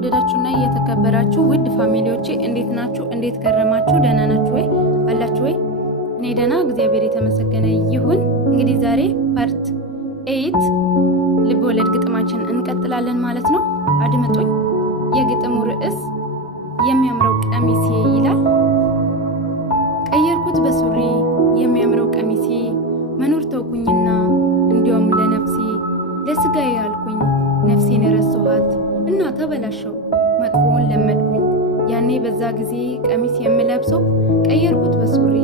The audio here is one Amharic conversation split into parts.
የተወደዳችሁና የተከበራችሁ ውድ ፋሚሊዎቼ እንዴት ናችሁ? እንዴት ከረማችሁ? ደህና ናችሁ ወይ? አላችሁ ወይ? እኔ ደህና፣ እግዚአብሔር የተመሰገነ ይሁን። እንግዲህ ዛሬ ፓርት 8 ልብ ወለድ ግጥማችን እንቀጥላለን ማለት ነው። አድምጡኝ። የግጥሙ ርዕስ የሚያምረው ቀሚሴ ይላል። ቀየርኩት በሱሪ የሚያምረው ቀሚሴ መኖር ተውኩኝና እንዲያውም ለነፍሴ ለስጋዬ ያልኩኝ ነፍሴን ረሳኋት እና ተበላሸው መጥፎውን ለመድኩኝ። ያኔ በዛ ጊዜ ቀሚስ የምለብሰው ቀየርኩት በሱሪ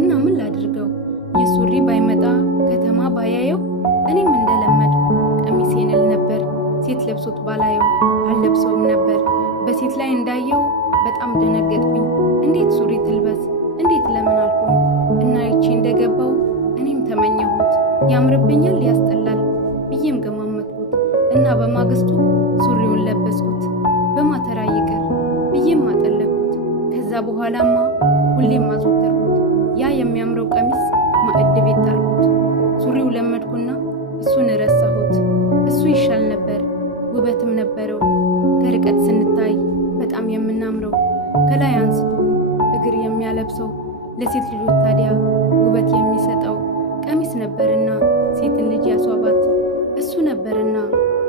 እና ምን ላድርገው? ይህ ሱሪ ባይመጣ ከተማ ባያየው እኔም እንደለመድ ቀሚሴን እል ነበር። ሴት ለብሶት ባላየው አልለብሰውም ነበር። በሴት ላይ እንዳየው በጣም ደነገጥኩኝ። እንዴት ሱሪ ትልበስ እንዴት ለምን አልኩኝ እና ይቺ እንደገባው እኔም ተመኘሁት። ያምርብኛል ያስጠላል ብዬም ገማመጥኩት እና በማግስቱ ሱሪውን ለበስኩት። በማተራ ይቅር ብዬም አጠለቅኩት። ከዛ በኋላማ ሁሌም አዘወተርኩት። ያ የሚያምረው ቀሚስ ማዕድ ቤት ጣልኩት። ሱሪው ለመድኩና እሱን ረሳሁት። እሱ ይሻል ነበር፣ ውበትም ነበረው። ከርቀት ስንታይ በጣም የምናምረው ከላይ አንስቶ እግር የሚያለብሰው ለሴት ልጆች ታዲያ ውበት የሚሰጠው ቀሚስ ነበርና ሴትን ልጅ ያስዋባት እሱ ነበርና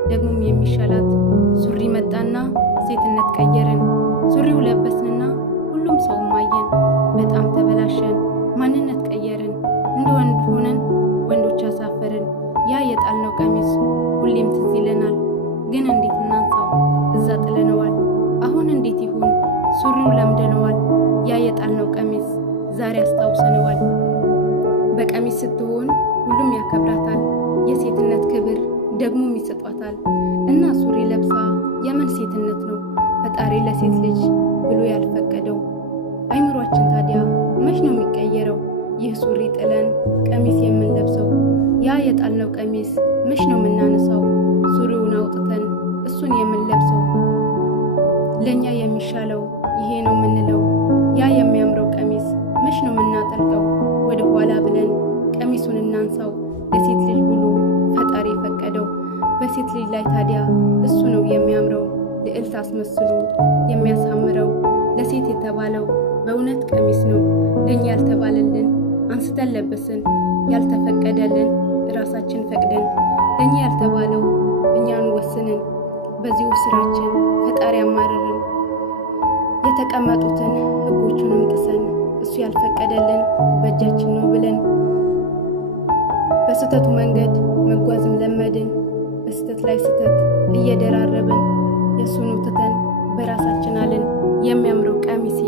ደግሞም የሚሻላት። ሱሪ መጣና ሴትነት ቀየርን። ሱሪው ለበስንና ሁሉም ሰው ማየን። በጣም ተበላሸን፣ ማንነት ቀየርን። እንደ ወንድ ሆነን ወንዶች አሳፈርን። ያ የጣልነው ቀሚስ ሁሌም ትዝ ይለናል። ግን እንዴት እናንሳው? እዛ ጥለነዋል። አሁን እንዴት ይሁን? ሱሪው ለምደነዋል። ያ የጣልነው ቀሚስ ዛሬ አስታውሰነዋል። በቀሚስ ስትሆን ሁሉም ያከብራታል። የሴትነት ክብር ደግሞም ይሰጧታል። እና ሱሪ ለብሳ የምን ሴትነት ነው ፈጣሪ ለሴት ልጅ ብሎ ያልፈቀደው? አይምሯችን ታዲያ መች ነው የሚቀየረው? ይህ ሱሪ ጥለን ቀሚስ የምንለብሰው ያ የጣልነው ቀሚስ መች ነው የምናነሳው? ሱሪውን አውጥተን እሱን የምንለብሰው ለኛ የሚሻለው ይሄ ነው የምንለው ያ የሚያምረው ቀሚስ መች ነው የምናጠልቀው? ወደ ኋላ ብለን ቀሚሱን እናንሳው ለሴት ልጅ ብሎ ፈጣሪ የፈቀደው። በሴት ልጅ ላይ ታዲያ እሱ ነው የሚያምረው ልዕልት አስመስሎ የሚያሳምረው። ለሴት የተባለው በእውነት ቀሚስ ነው። ለኛ ያልተባለልን አንስተን ለበስን። ያልተፈቀደልን ራሳችን ፈቅደን ለኛ ያልተባለው እኛን ወስንን። በዚሁ ስራችን ፈጣሪ አማረርን። የተቀመጡትን ህጎቹንም ጥሰን እሱ ያልፈቀደልን በእጃችን ነው ብለን በስተቱ መንገድ መጓዝም ለመድን። በስተት ላይ ስተት እየደራረብን የሱኑ ትተን በራሳችን አልን የሚያምረው ቀሚሴ